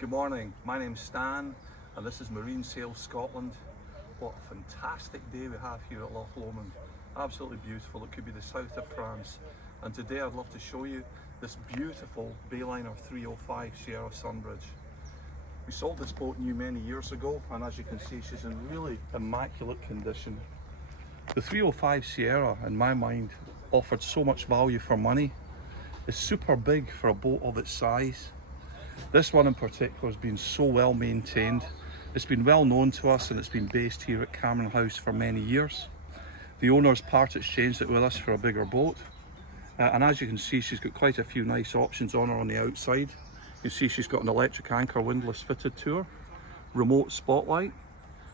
Good morning, my name's Stan and this is Marine Sales Scotland. What a fantastic day we have here at Loch Lomond. Absolutely beautiful, it could be the south of France. And today I'd love to show you this beautiful Bayliner 305 Ciera Sunbridge. We sold this boat new many years ago and as you can see she's in really immaculate condition. The 305 Ciera, in my mind, offered so much value for money. It's super big for a boat of its size. This one in particular has been so well maintained. It's been well known to us and it's been based here at Cameron House for many years. The owners part exchanged it with us for a bigger boat. And as you can see, she's got quite a few nice options on her on the outside. You can see she's got an electric anchor windlass fitted to her, remote spotlight,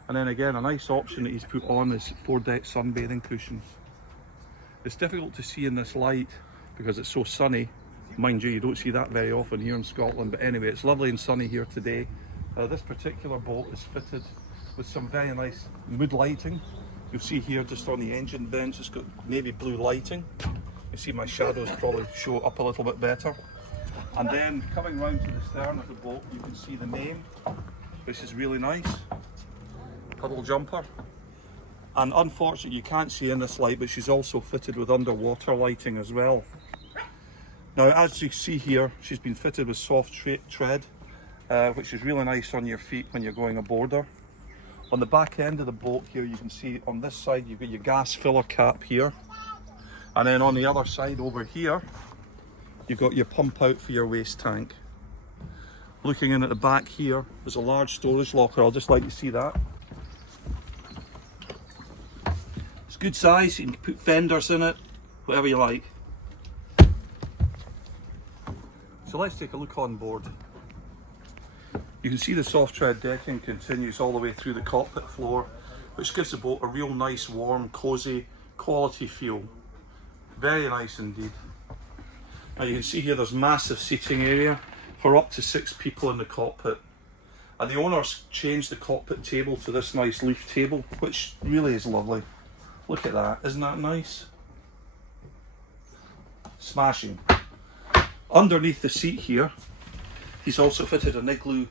and then again a nice option that he's put on is 4-deck sunbathing cushions. It's difficult to see in this light because it's so sunny. Mind you, you don't see that very often here in Scotland, but anyway, it's lovely and sunny here today. This particular boat is fitted with some very nice mood lighting. You'll see here just on the engine vents, it's got navy blue lighting. You see my shadows probably show up a little bit better. And then coming round to the stern of the boat, you can see the name, which is really nice. Puddle jumper. And unfortunately, you can't see in this light, but she's also fitted with underwater lighting as well. Now, as you see here, she's been fitted with soft tread, which is really nice on your feet when you're going aboard her. On the back end of the boat here, you can see on this side, you've got your gas filler cap here. And then on the other side over here, you've got your pump out for your waste tank. Looking in at the back here, there's a large storage locker. I'll just let you see that. It's good size, you can put fenders in it, whatever you like. So let's take a look on board. You can see the soft tread decking continues all the way through the cockpit floor, which gives the boat a real nice, warm, cosy, quality feel. Very nice indeed. Now you can see here there's massive seating area for up to 6 people in the cockpit. And the owners changed the cockpit table to this nice leaf table, which really is lovely. Look at that, isn't that nice? Smashing. Underneath the seat here, he's also fitted an igloo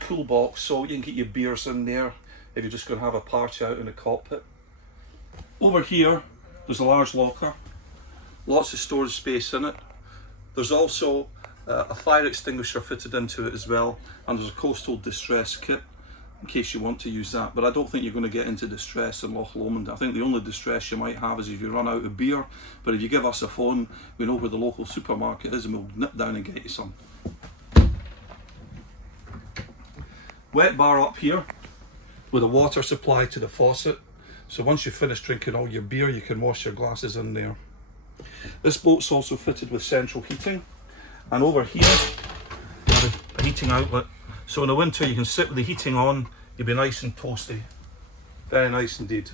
cool box, so you can get your beers in there if you're just going to have a party out in the cockpit. Over here, there's a large locker, lots of storage space in it. There's also a fire extinguisher fitted into it as well, and there's a coastal distress kit in case you want to use that, but I don't think you're going to get into distress in Loch Lomond. I think the only distress you might have is if you run out of beer, but if you give us a phone, we know where the local supermarket is and we'll nip down and get you some. Wet bar up here with a water supply to the faucet, so once you've finished drinking all your beer you can wash your glasses in there. This boat's also fitted with central heating, and over here we have a heating outlet. So in the winter you can sit with the heating on, you'll be nice and toasty. Very nice indeed.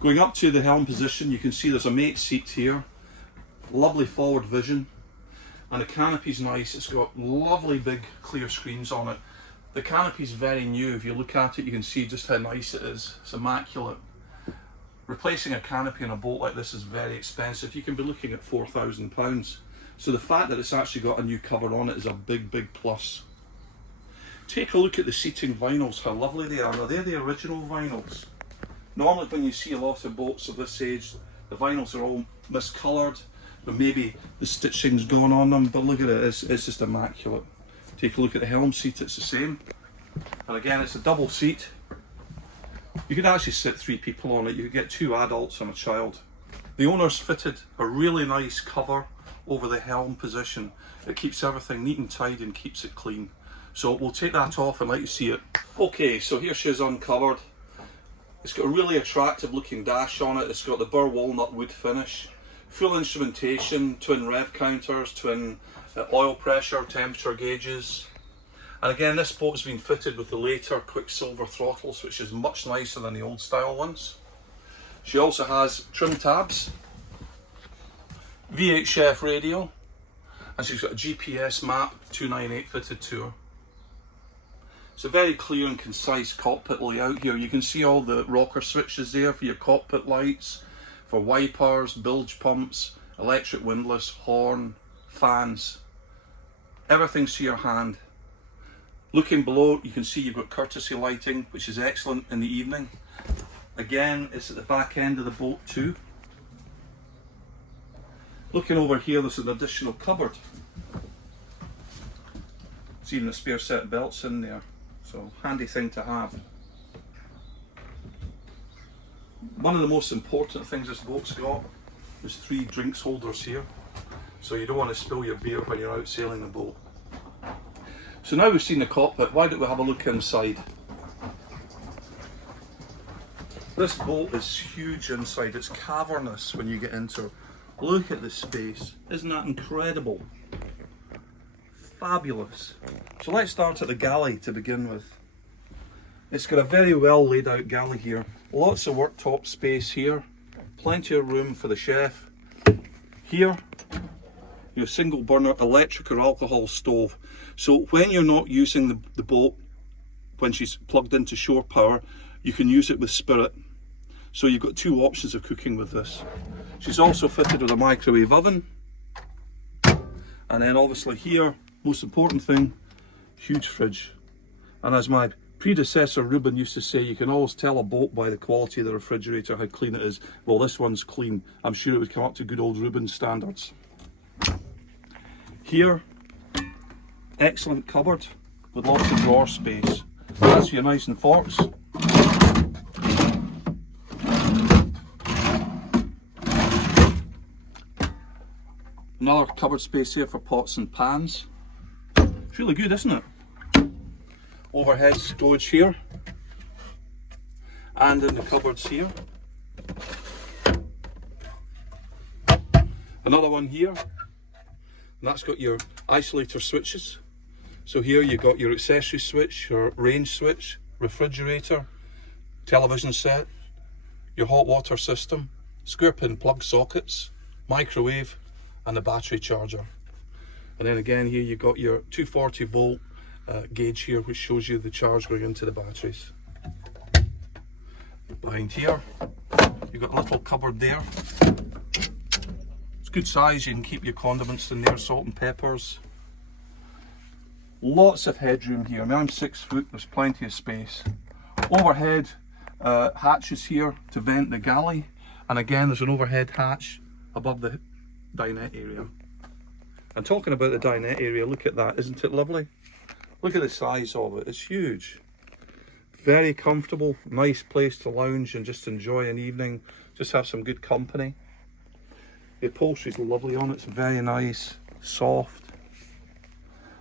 Going up to the helm position, you can see there's a mate seat here. Lovely forward vision. And the canopy's nice, it's got lovely big clear screens on it. The canopy's very new, if you look at it you can see just how nice it is. It's immaculate. Replacing a canopy on a boat like this is very expensive. You can be looking at £4,000. So the fact that it's actually got a new cover on it is a big, big plus. Take a look at the seating vinyls, how lovely they are. Now they're the original vinyls. Normally when you see a lot of boats of this age, the vinyls are all miscoloured, but maybe the stitching's gone on them, but look at it, it's just immaculate. Take a look at the helm seat, it's the same. And again, it's a double seat. You could actually sit 3 people on it, you could get 2 adults and a child. The owners fitted a really nice cover over the helm position. It keeps everything neat and tidy and keeps it clean. So we'll take that off and let you see it. Okay, so here she is uncovered. It's got a really attractive looking dash on it. It's got the burr walnut wood finish. Full instrumentation, twin rev counters, twin oil pressure, temperature gauges. And again, this boat has been fitted with the later Quicksilver throttles, which is much nicer than the old style ones. She also has trim tabs, VHF radio, and she's got a GPS map 298 fitted to her. It's a very clear and concise cockpit layout here. You can see all the rocker switches there for your cockpit lights, for wipers, bilge pumps, electric windlass, horn, fans. Everything's to your hand. Looking below, you can see you've got courtesy lighting, which is excellent in the evening. Again, it's at the back end of the boat too. Looking over here, there's an additional cupboard. There's even a spare set of belts in there, so handy thing to have. One of the most important things this boat's got is 3 drinks holders here, so you don't want to spill your beer when you're out sailing the boat. So now we've seen the cockpit, why don't we have a look inside? This boat is huge inside, it's cavernous when you get into it. Look at the space, isn't that incredible? Fabulous. So let's start at the galley to begin with. It's got a very well laid out galley here. Lots of worktop space here, plenty of room for the chef. Here, your single burner electric or alcohol stove. So when you're not using the boat, when she's plugged into shore power, you can use it with spirit. So you've got 2 options of cooking with this. She's also fitted with a microwave oven. And then obviously here, most important thing, huge fridge. And as my predecessor Ruben used to say, you can always tell a boat by the quality of the refrigerator how clean it is. Well, this one's clean. I'm sure it would come up to good old Ruben standards. Here, excellent cupboard with lots of drawer space. That's your knives and forks. Another cupboard space here for pots and pans. It's really good, isn't it? Overhead storage here. And in the cupboards here. Another one here. And that's got your isolator switches. So here you've got your accessory switch, your range switch, refrigerator, television set, your hot water system, square pin plug sockets, microwave, and the battery charger. And then again here you've got your 240 volt gauge here, which shows you the charge going into the batteries. Behind here you've got a little cupboard there. It's good size, you can keep your condiments in there, salt and peppers. Lots of headroom here. I mean, I'm 6 foot, there's plenty of space. Overhead hatches here to vent the galley, and again there's an overhead hatch above the dinette area. And talking about the dinette area, look at that, isn't it lovely? Look at the size of it, it's huge. Very comfortable, nice place to lounge and just enjoy an evening, just have some good company. The upholstery's lovely on it, it's very nice, soft.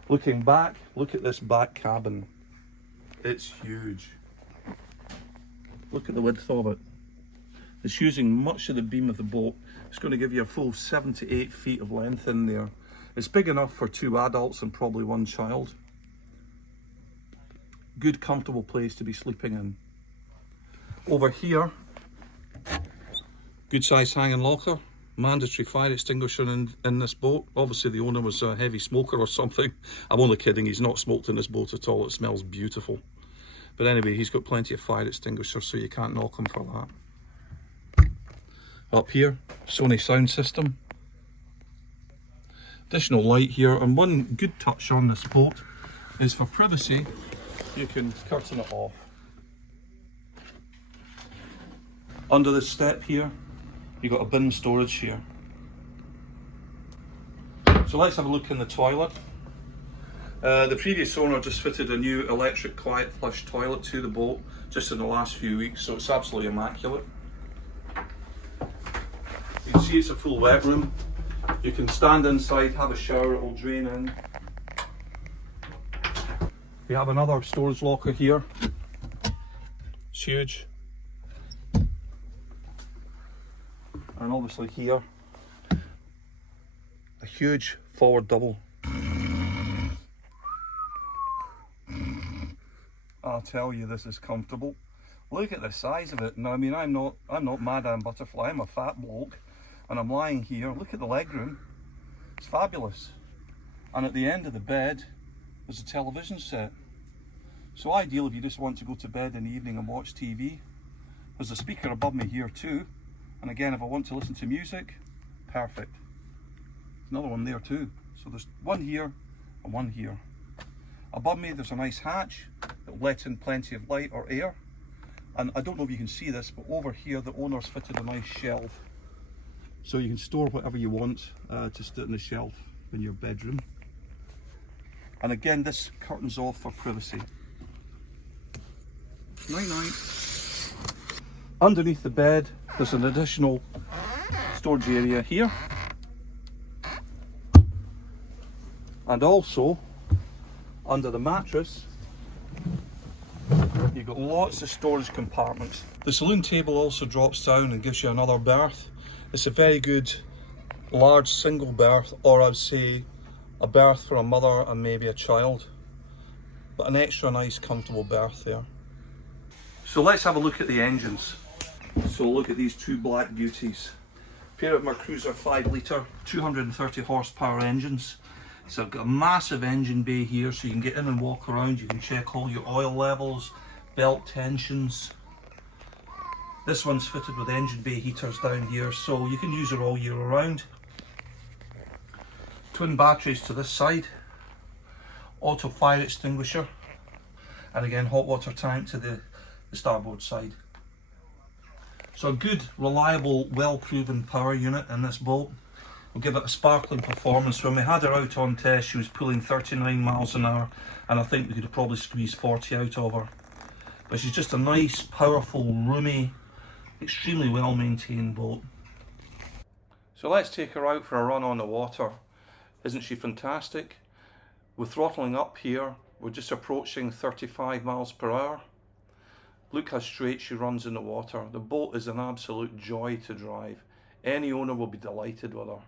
Looking back, look at this back cabin. It's huge. Look at the width of it. It's using much of the beam of the boat. It's going to give you a full 7 to 8 feet of length in there. It's big enough for 2 adults and probably 1 child. Good, comfortable place to be sleeping in. Over here, good size hanging locker. Mandatory fire extinguisher in this boat. Obviously the owner was a heavy smoker or something. I'm only kidding, he's not smoked in this boat at all. It smells beautiful. But anyway, he's got plenty of fire extinguishers, so you can't knock him for that. Up here, Sony sound system. Additional light here, and one good touch on this boat is for privacy, you can curtain it off. Under this step here, you've got a bin storage here. So let's have a look in the toilet. The previous owner just fitted a new electric quiet flush toilet to the boat just in the last few weeks, so it's absolutely immaculate. You can see it's a full wet room. You can stand inside, have a shower, it will drain in. We have another storage locker here. It's huge. And obviously here, a huge forward double. I'll tell you, this is comfortable. Look at the size of it. Now, I mean, I'm not Madame Butterfly, I'm a fat bloke. And I'm lying here, look at the legroom. It's fabulous. And at the end of the bed, there's a television set. So ideal if you just want to go to bed in the evening and watch TV. There's a speaker above me here too. And again, if I want to listen to music, perfect. There's another one there too. So there's one here and one here. Above me there's a nice hatch that lets in plenty of light or air. And I don't know if you can see this, but over here the owner's fitted a nice shelf. So you can store whatever you want to sit on the shelf in your bedroom. And again, this curtains off for privacy. Night night. Underneath the bed there's an additional storage area here. And also, under the mattress, you've got lots of storage compartments. The saloon table also drops down and gives you another berth. It's a very good large single berth, or I'd say a berth for a mother and maybe a child. But an extra nice comfortable berth there. So let's have a look at the engines. So look at these two black beauties. Pair of my Cruiser 5 litre, 230 horsepower engines. So I've got a massive engine bay here, so you can get in and walk around. You can check all your oil levels, belt tensions. This one's fitted with engine bay heaters down here, so you can use it all year around. Twin batteries to this side, auto fire extinguisher, and again hot water tank to the starboard side. So a good, reliable, well-proven power unit in this boat. We'll give it a sparkling performance. When we had her out on test, she was pulling 39 miles an hour, and I think we could have probably squeezed 40 out of her. But she's just a nice, powerful, roomy, extremely well-maintained boat. So let's take her out for a run on the water. Isn't she fantastic? With throttling up here, we're just approaching 35 miles per hour. Look how straight she runs in the water. The boat is an absolute joy to drive. Any owner will be delighted with her.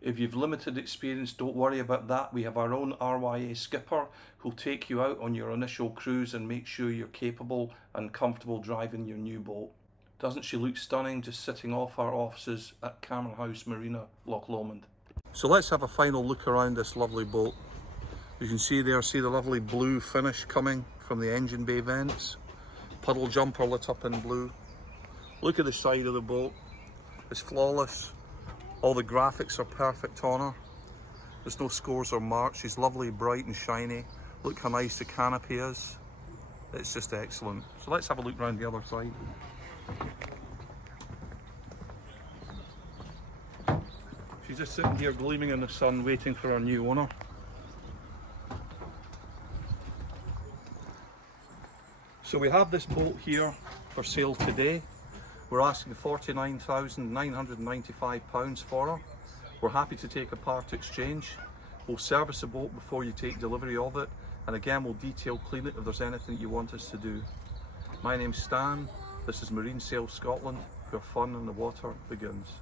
If you've limited experience, don't worry about that. We have our own RYA skipper who'll take you out on your initial cruise and make sure you're capable and comfortable driving your new boat. Doesn't she look stunning just sitting off our offices at Cameron House Marina, Loch Lomond? So let's have a final look around this lovely boat. You can see there, see the lovely blue finish coming from the engine bay vents. Puddle jumper lit up in blue. Look at the side of the boat. It's flawless. All the graphics are perfect on her. There's no scores or marks. She's lovely, bright and shiny. Look how nice the canopy is. It's just excellent. So let's have a look around the other side. She's just sitting here gleaming in the sun, waiting for her new owner. So we have this boat here for sale today. We're asking £49,995 for her. We're happy to take a part exchange. We'll service the boat before you take delivery of it, and again we'll detail clean it if there's anything you want us to do. My name's Stan, this is Marine Sales Scotland, where fun on the water begins.